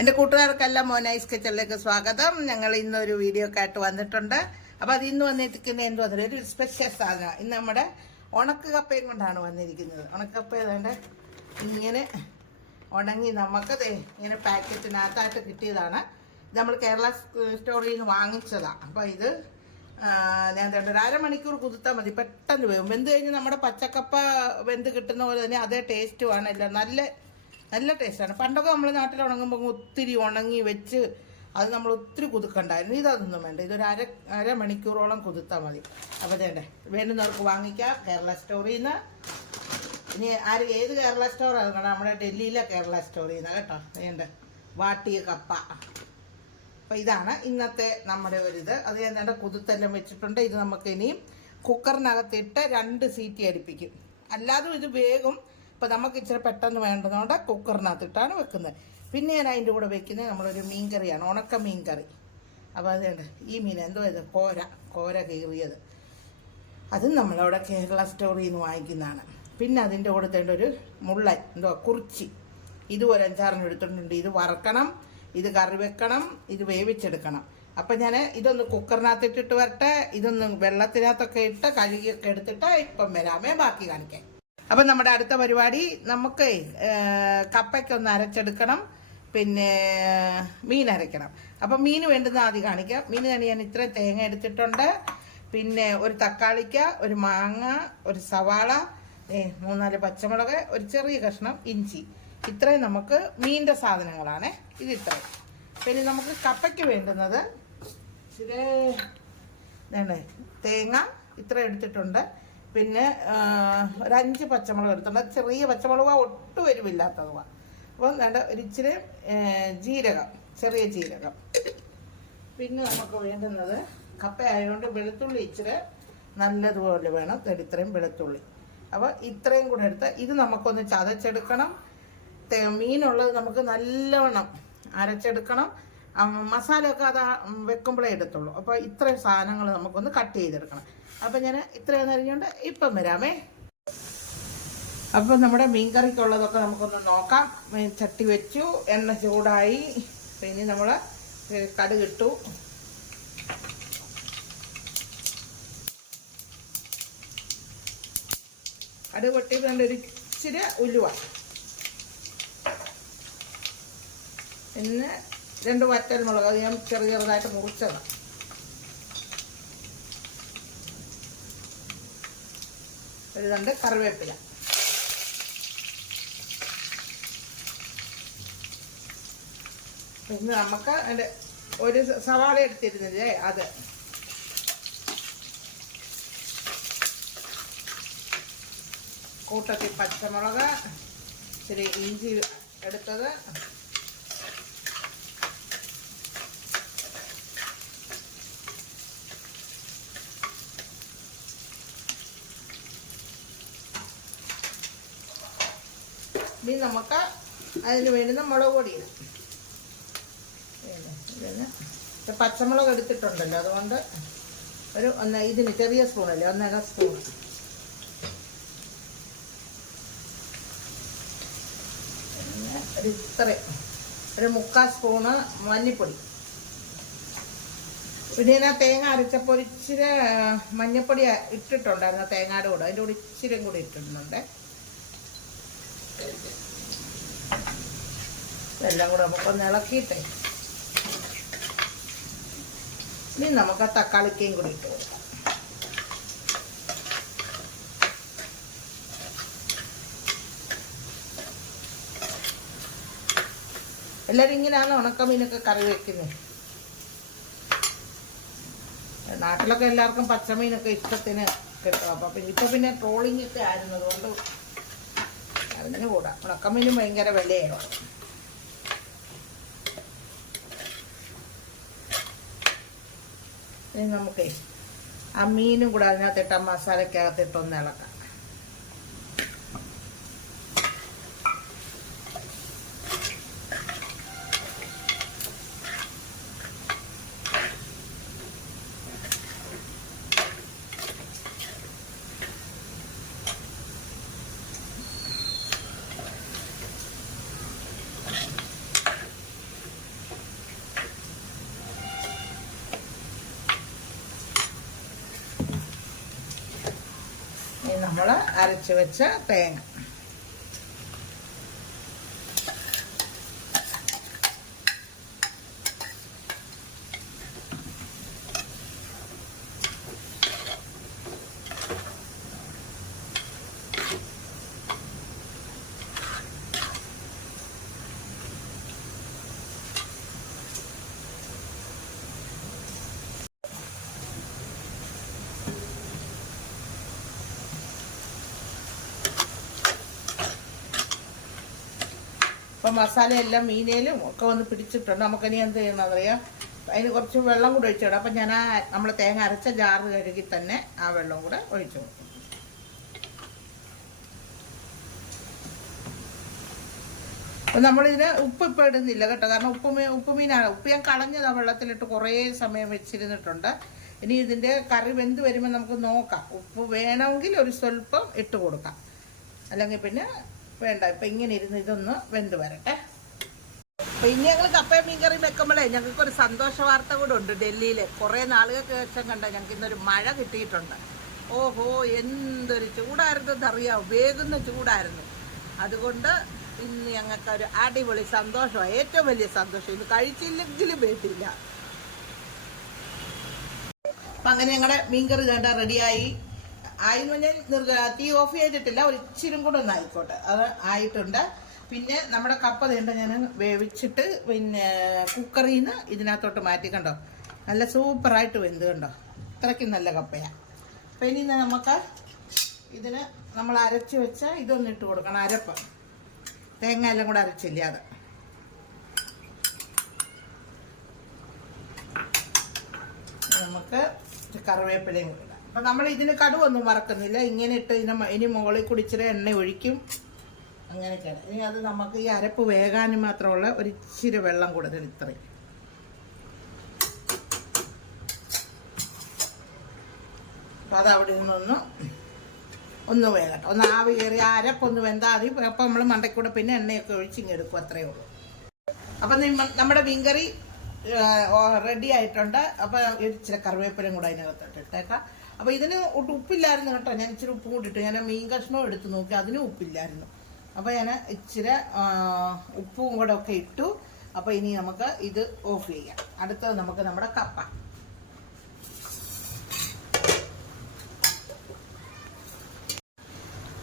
എൻ്റെ കൂട്ടുകാർക്കെല്ലാം മോനൈസ് കിച്ചണിലേക്ക് സ്വാഗതം. ഞങ്ങൾ ഇന്നൊരു വീഡിയോ ഒക്കെ ആയിട്ട് വന്നിട്ടുണ്ട്. അപ്പോൾ അത് ഇന്ന് വന്നിരിക്കുന്നത് എന്ത് വന്നിട്ട് ഒരു സ്പെഷ്യൽ സാധനം. ഇന്ന് നമ്മുടെ ഉണക്ക് കപ്പയും കൊണ്ടാണ് വന്നിരിക്കുന്നത്. ഉണക്കപ്പ ഏതാണ്ട് ഇങ്ങനെ ഉണങ്ങി നമുക്ക് ഇങ്ങനെ പാക്കറ്റിനകത്തായിട്ട് കിട്ടിയതാണ്. ഇത് നമ്മൾ കേരള സ്റ്റോറിൽ നിന്ന് വാങ്ങിച്ചതാണ്. അപ്പോൾ ഇത് ഞാൻ ഒരു അരമണിക്കൂർ കുതിർത്താൽ മതി, പെട്ടെന്ന് വേവും. വെന്ത് കഴിഞ്ഞ് നമ്മുടെ പച്ചക്കപ്പ വെന്ത് കിട്ടുന്ന പോലെ തന്നെ അതേ ടേസ്റ്റുമാണ്. എല്ലാം നല്ല ടേസ്റ്റാണ്. പണ്ടൊക്കെ നമ്മൾ നാട്ടിൽ ഉണങ്ങുമ്പോൾ ഒത്തിരി ഉണങ്ങി വെച്ച് അത് നമ്മൾ ഒത്തിരി കുതുക്കണ്ടായിരുന്നു. ഇതൊന്നും വേണ്ട, ഇതൊരു അരമണിക്കൂറോളം കുതിർത്താൽ മതി. അപ്പോൾ വേണ്ടേ, വേണ്ടുന്നവർക്ക് വാങ്ങിക്കാം കേരള സ്റ്റോറിൽ നിന്ന്. ഇനി ഏത് കേരള സ്റ്റോറാണ് കേട്ടോ, നമ്മുടെ ഡൽഹിയിലെ കേരള സ്റ്റോറിൽ നിന്ന് കേട്ടോ. വേണ്ട വാട്ടിയ കപ്പ. അപ്പോൾ ഇതാണ് ഇന്നത്തെ നമ്മുടെ ഒരിത്. അത് ഞാൻ വേണ്ട കുതിർത്തെല്ലാം വെച്ചിട്ടുണ്ട്. ഇത് നമുക്ക് ഇനിയും കുക്കറിനകത്തിട്ട് 2 സീറ്റി അടിപ്പിക്കും. അല്ലാതെ ഇത് വേഗം. അപ്പോൾ നമുക്ക് ഇച്ചിരി പെട്ടെന്ന് വേണ്ടതുകൊണ്ട് കുക്കറിനകത്തിട്ടാണ് വെക്കുന്നത്. പിന്നെ ഞാൻ അതിൻ്റെ കൂടെ വെക്കുന്നത് നമ്മളൊരു മീൻകറിയാണ്, ഉണക്ക മീൻകറി. അപ്പോൾ അതുകൊണ്ട് ഈ മീൻ എന്തോ ഇത് കോര കീറിയത്, അതും നമ്മളവിടെ കേരള സ്റ്റോറിൽ നിന്ന് വാങ്ങിക്കുന്നതാണ്. പിന്നെ അതിൻ്റെ കൂടെ തേണ്ട ഒരു മുള്ളൻ കുറിച്ചി, ഇതുപോലെ 5-6 എടുത്തിട്ടുണ്ട്. ഇത് വറക്കണം, ഇത് കറി വെക്കണം, ഇത് വേവിച്ചെടുക്കണം. അപ്പം ഞാൻ ഇതൊന്ന് കുക്കറിനകത്തിട്ടിട്ട് വരട്ടെ. ഇതൊന്ന് വെള്ളത്തിനകത്തൊക്കെ ഇട്ട് കഴുകിയൊക്കെ എടുത്തിട്ട് ഇപ്പം വരാമേ, ബാക്കി കാണിക്കാൻ. അപ്പം നമ്മുടെ അടുത്ത പരിപാടി, നമുക്ക് കപ്പയ്ക്കൊന്ന് അരച്ചെടുക്കണം, പിന്നെ മീൻ അരയ്ക്കണം. അപ്പം മീൻ വേണ്ടുന്ന ആദ്യം കാണിക്കാം. മീൻ തന്നെ ഞാൻ ഇത്രയും തേങ്ങ എടുത്തിട്ടുണ്ട്. പിന്നെ ഒരു തക്കാളിക്ക, ഒരു മാങ്ങ, ഒരു സവാള, 3-4 പച്ചമുളക്, ഒരു ചെറിയ കഷ്ണം ഇഞ്ചി. ഇത്രയും നമുക്ക് മീനിൻ്റെ സാധനങ്ങളാണ്. ഇത് ഇത്രയും. പിന്നെ നമുക്ക് കപ്പയ്ക്ക് വേണ്ടുന്നത് ഇച്ചിരി തേങ്ങ ഇത്ര എടുത്തിട്ടുണ്ട്. പിന്നെ ഒരു 5 പച്ചമുളക് എടുത്തിട്ടുണ്ട്. ചെറിയ പച്ചമുളക്, ഒട്ടും എരിവില്ലാത്തതുവാ. അപ്പം വേണ്ട ഒരു ഇച്ചിരി ജീരകം, ചെറിയ ജീരകം. പിന്നെ നമുക്ക് വേണ്ടുന്നത് കപ്പ ആയതുകൊണ്ട് വെളുത്തുള്ളി ഇച്ചിരി നല്ലതുപോലെ വേണം. ഇത്രയും വെളുത്തുള്ളി. അപ്പോൾ ഇത്രയും കൂടെ എടുത്ത് ഇത് നമുക്കൊന്ന് ചതച്ചെടുക്കണം. മീനുള്ളത് നമുക്ക് നല്ലവണ്ണം അരച്ചെടുക്കണം. മസാലയൊക്കെ അത് വെക്കുമ്പോഴേ എടുത്തുള്ളൂ. അപ്പോൾ ഇത്രയും സാധനങ്ങൾ നമുക്കൊന്ന് കട്ട് ചെയ്തെടുക്കണം. അപ്പം ഞാൻ ഇത്രയും നേരം ഇപ്പം വരാമേ. അപ്പം നമ്മുടെ മീൻ കറിക്കുള്ളതൊക്കെ നമുക്കൊന്ന് നോക്കാം. ചട്ടി വെച്ചു, എണ്ണ ചൂടായി. പിന്നെ നമ്മൾ കടുകിട്ടു. കടുക് പൊട്ടി ഒരു ഇച്ചിരി ഉലുവ, പിന്നെ 2 വറ്റൽമുളക്, അത് ഞാൻ ചെറുതായിട്ട് മുറിച്ചതാണ്. ഒരു 2 കറിവേപ്പില. പിന്നെ നമുക്ക് അതിൻ്റെ ഒരു സവാള എടുത്തിരുന്നില്ലേ, അത്. കൂട്ടത്തിൽ പച്ചമുളക്, ഇച്ചിരി ഇഞ്ചി എടുത്തത്, ഇനി നമുക്ക് അതിന് വേണ്ടുന്ന മുളക് പൊടി ഇടാം. പച്ചമുളക് എടുത്തിട്ടുണ്ടല്ലോ, അതുകൊണ്ട് ഇതിന് ചെറിയ സ്പൂണല്ലേ, 1.5 സ്പൂൺ. ഒരു 3/4 സ്പൂണ് മഞ്ഞൾപ്പൊടി. പിന്നെ ഞാൻ തേങ്ങ അരച്ചപ്പോൾ ഒരു ഇച്ചിരി മഞ്ഞൾപ്പൊടി ഇട്ടിട്ടുണ്ടായിരുന്നു തേങ്ങയുടെ കൂടെ. അതിൻ്റെ കൂടെ ഇച്ചിരിയും കൂടി ഇട്ടിട്ടുണ്ട്. ഇതെല്ലാം കൂടെ നമുക്കൊന്ന് ഇളക്കിയിട്ടേ ഇനി നമുക്ക് ആ തക്കാളിക്കയും കൂടി ഇട്ട് കൊടുക്കാം. എല്ലാവരും ഇങ്ങനെയാണ് ഉണക്കമീനൊക്കെ കറി വയ്ക്കുന്നത്. നാട്ടിലൊക്കെ എല്ലാവർക്കും പച്ചമീനൊക്കെ ഇഷ്ടത്തിന് കിട്ടും. അപ്പം ഇപ്പം പിന്നെ ട്രോളിംഗ് ഒക്കെ ആയിരുന്നു, അതുകൊണ്ട് അതിന് കൂടാ. ഉണക്കമീനും ഭയങ്കര വിലയാണ്. ഇനി നമുക്ക് ആ മീനും കൂടെ അതിനകത്തിട്ട് ആ മസാലയ്ക്കകത്തിട്ടൊന്ന് ഇളക്കാം. നമ്മൾ അരച്ച് വെച്ച തേങ്ങ. അപ്പം മസാലയെല്ലാം മീനയിലും ഒക്കെ ഒന്ന് പിടിച്ചിട്ടുണ്ട്. നമുക്കിനി എന്ത് ചെയ്യണം അറിയാം, അതിന് കുറച്ച് വെള്ളം കൂടെ ഒഴിച്ചിടാം. അപ്പം ഞാൻ നമ്മൾ തേങ്ങ അരച്ച ജാറ് കഴുകി തന്നെ ആ വെള്ളം കൂടെ ഒഴിച്ചു കൊടുക്കും. അപ്പം നമ്മളിതിന് ഉപ്പ് ഇപ്പം ഇടുന്നില്ല കേട്ടോ, കാരണം ഉപ്പുമീനാണ്. ഉപ്പ് ഞാൻ കളഞ്ഞത് ആ വെള്ളത്തിലിട്ട് കുറേ സമയം വെച്ചിരുന്നിട്ടുണ്ട്. ഇനി ഇതിൻ്റെ കറി വെന്ത് വരുമ്പോൾ നമുക്ക് നോക്കാം. ഉപ്പ് വേണമെങ്കിൽ ഒരു സ്വല്പം ഇട്ട് കൊടുക്കാം, അല്ലെങ്കിൽ പിന്നെ വേണ്ട. ഇപ്പം ഇങ്ങനെ ഇരുന്ന് ഇതൊന്ന് വെന്ത് വരട്ടെ. അപ്പം ഇനി ഞങ്ങൾ കപ്പയും മീൻകറി വെക്കുമ്പോഴേ ഞങ്ങൾക്കൊരു സന്തോഷ വാർത്ത കൂടെ ഉണ്ട്. ഡൽഹിയിൽ കുറേ നാളുകൾക്ക് ശേഷം കണ്ട ഞങ്ങൾക്ക് ഇന്നൊരു മഴ കിട്ടിയിട്ടുണ്ട്. ഓഹോ, എന്തൊരു ചൂടായിരുന്നു എന്നറിയാം, വേഗുന്ന ചൂടായിരുന്നു. അതുകൊണ്ട് ഇന്ന് ഞങ്ങൾക്ക് ഒരു അടിപൊളി സന്തോഷമാണ്, ഏറ്റവും വലിയ സന്തോഷം. ഇന്ന് കഴിച്ചില്ലെങ്കിലും വേണ്ടില്ല. അപ്പം അങ്ങനെ ഞങ്ങളുടെ മീൻകറി കണ്ട റെഡിയായി. ആയിരുന്നു ഞാൻ തീ ഓഫ് ചെയ്തിട്ടില്ല, ഒരു ഇച്ചിരും കൂടെ ഒന്ന് ആയിക്കോട്ടെ. അത് ആയിട്ടുണ്ട്. പിന്നെ നമ്മുടെ കപ്പ തേണ്ട ഞാൻ വേവിച്ചിട്ട് പിന്നെ കുക്കറിൽ നിന്ന് ഇതിനകത്തോട്ട് മാറ്റി. കണ്ടോ, നല്ല സൂപ്പറായിട്ട് വെന്ത്. കണ്ടോ, ഇത്രയ്ക്കും നല്ല കപ്പയാണ്. അപ്പം ഇനി നമുക്ക് ഇതിന് നമ്മൾ അരച്ച് വെച്ച ഇതൊന്ന് ഇട്ട് കൊടുക്കണം. അരപ്പ് തേങ്ങ എല്ലാം കൂടെ അരച്ചില്ല, അത് നമുക്ക് കറിവേപ്പിലയും കൂടെ. അപ്പം നമ്മൾ ഇതിന് കടുവൊന്നും വറക്കുന്നില്ല, ഇങ്ങനെ ഇട്ട് ഇനി മുകളിൽ കൂടി ഇച്ചിരി എണ്ണ ഒഴിക്കും, അങ്ങനെയൊക്കെയാണ്. ഇനി അത് നമുക്ക് ഈ അരപ്പ് വേകാനും മാത്രമുള്ള ഒരു ഇച്ചിരി വെള്ളം കൂടുതൽ, ഇത്രയും. അപ്പം അത് അവിടെ ഒന്ന് വേകട്ടെ, ഒന്ന് ആവി കയറി അരപ്പൊന്ന് വെന്താൽ മതി. അപ്പം നമ്മൾ മണ്ടയ്ക്കൂടെ പിന്നെ എണ്ണയൊക്കെ ഒഴിച്ചിങ്ങെടുക്കും, അത്രയേ ഉള്ളൂ. അപ്പം നമ്മുടെ മീൻകറി റെഡി ആയിട്ടുണ്ട്. അപ്പം ഇച്ചിരി കറിവേപ്പിലയും കൂടെ അതിനകത്തോട്ട് ഇട്ടേക്കാം. അപ്പോൾ ഇതിന് ഒട്ടും ഉപ്പില്ലായിരുന്നു കേട്ടോ, ഞാൻ ഇച്ചിരി ഉപ്പ് കൂട്ടിയിട്ട് ഞാൻ മീൻ കഷ്ണവും എടുത്ത് നോക്കി, അതിനും ഉപ്പില്ലായിരുന്നു. അപ്പോൾ ഞാൻ ഇച്ചിരി ഉപ്പും കൂടെ ഒക്കെ ഇട്ടു. അപ്പോൾ ഇനി നമുക്ക് ഇത് ഓഫ് ചെയ്യാം. അടുത്തത് നമുക്ക് നമ്മുടെ കപ്പ.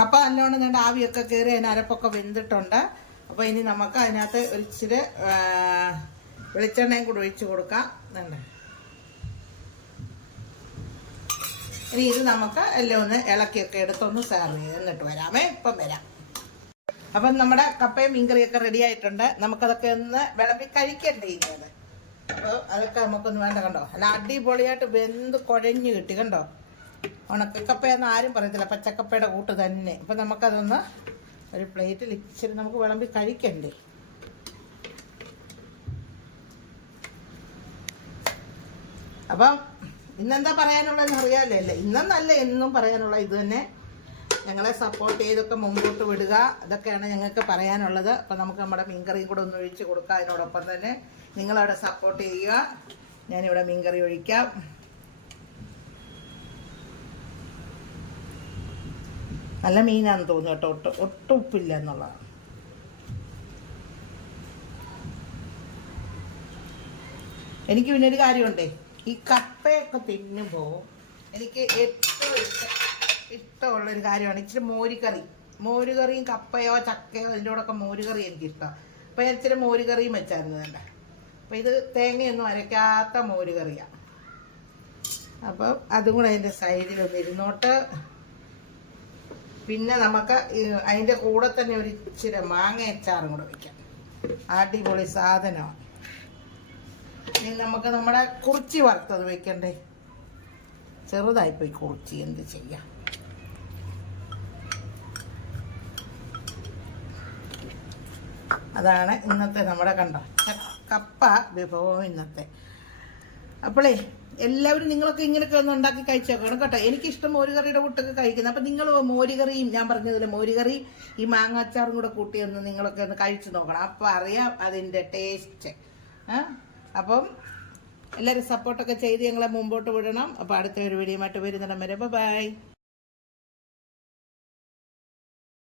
കപ്പ നല്ലോണം ഞാൻ ആവിയൊക്കെ കയറി അതിന് അരപ്പൊക്കെ വെന്തിട്ടുണ്ട്. അപ്പോൾ ഇനി നമുക്ക് അതിനകത്ത് ഒരു ഇച്ചിരി വെളിച്ചെണ്ണയും കൂടെ ഒഴിച്ച് കൊടുക്കാം. ഇനി ഇത് നമുക്ക് എല്ലാം ഒന്ന് ഇളക്കിയൊക്കെ എടുത്തൊന്ന് സെർവ് ചെയ്ത് എന്നിട്ട് വരാമേ. ഇപ്പം വരാം. അപ്പം നമ്മുടെ കപ്പയും മീൻകറിയൊക്കെ റെഡി ആയിട്ടുണ്ട്. നമുക്കതൊക്കെ ഒന്ന് വിളമ്പി കഴിക്കണ്ടേ ഇനി അത്. അപ്പോൾ അതൊക്കെ നമുക്കൊന്ന് വേണ്ട. കണ്ടോ, അല്ല അടിപൊളിയായിട്ട് വെന്ത് കുഴഞ്ഞ് കിട്ടി. കണ്ടോ, ഉണക്കക്കപ്പയെന്ന് ആരും പറയത്തില്ല, പച്ചക്കപ്പയുടെ കൂട്ട് തന്നെ. അപ്പം നമുക്കതൊന്ന് ഒരു പ്ലേറ്റിൽ ഇച്ചിരി നമുക്ക് വിളമ്പി കഴിക്കണ്ടേ. അപ്പം ഇന്നെന്താ പറയാനുള്ളതെന്ന് അറിയാമല്ലേ? ഇന്നെന്നല്ല, എന്നും പറയാനുള്ള ഇത് തന്നെ. ഞങ്ങളെ സപ്പോർട്ട് ചെയ്തൊക്കെ മുമ്പോട്ട് വിടുക, ഇതൊക്കെയാണ് ഞങ്ങൾക്ക് പറയാനുള്ളത്. അപ്പം നമുക്ക് നമ്മുടെ മീൻകറിയും കൂടെ ഒന്ന് ഒഴിച്ച് കൊടുക്കുക. അതിനോടൊപ്പം തന്നെ നിങ്ങളവിടെ സപ്പോർട്ട് ചെയ്യുക. ഞാനിവിടെ മീൻകറി ഒഴിക്കാം. നല്ല മീനാണെന്ന് തോന്നുന്നു കേട്ടോ, ഒട്ടും ഉപ്പില്ല എന്നുള്ളതാണ്. എനിക്ക് പിന്നെ ഒരു കാര്യമുണ്ടേ, ഈ കപ്പയൊക്കെ തിന്നുമ്പോൾ എനിക്ക് ഏറ്റവും ഇഷ്ടമുള്ളൊരു കാര്യമാണ് ഇച്ചിരി മോരുകറിയും കപ്പയോ ചക്കയോ അതിൻ്റെ കൂടെയൊക്കെ മോരുകറി എനിക്കിഷ്ടമാണ്. അപ്പോൾ ഞാൻ ഇച്ചിരി മോരുകറിയും വെച്ചായിരുന്നു വേണ്ട. അപ്പോൾ ഇത് തേങ്ങയൊന്നും അരയ്ക്കാത്ത മോരുകറിയാണ്. അപ്പം അതും കൂടെ അതിൻ്റെ സൈഡിലൊന്ന് ഇരുന്നോട്ട്. പിന്നെ നമുക്ക് അതിൻ്റെ കൂടെ തന്നെ ഒരു ഇച്ചിരി മാങ്ങ അച്ചാറും കൂടെ വയ്ക്കാം. അടിപൊളി സാധനമാണ്. ഇനി നമുക്ക് നമ്മുടെ കുറിച്ചി വറുത്തത് വെക്കണ്ടേ. ചെറുതായിപ്പോയി കുറിച്ചി, എന്ത് ചെയ്യാം. അതാണ് ഇന്നത്തെ നമ്മുടെ കപ്പ വിഭവം ഇന്നത്തെ. അപ്പോളേ എല്ലാവരും നിങ്ങളൊക്കെ ഇങ്ങനെയൊക്കെ ഒന്ന് ഉണ്ടാക്കി കഴിച്ചു നോക്കണം കേട്ടോ. എനിക്കിഷ്ടം മോരുകറിയുടെ കൂട്ടൊക്കെ കഴിക്കുന്നത്. അപ്പം നിങ്ങൾ മോരുകറിയും ഞാൻ പറഞ്ഞതിൽ മോരുകറി ഈ മാങ്ങാച്ചാറും കൂടെ കൂട്ടി ഒന്ന് നിങ്ങളൊക്കെ ഒന്ന് കഴിച്ചു നോക്കണം. അപ്പം അറിയാം അതിൻ്റെ ടേസ്റ്റ്. അപ്പം എല്ലാവരും സപ്പോർട്ടൊക്കെ ചെയ്ത് ഞങ്ങളെ മുമ്പോട്ട് വിടണം. അപ്പോൾ അടുത്ത ഒരു വീഡിയോ ആയിട്ട് വരുന്നിടം വരെ ബൈ.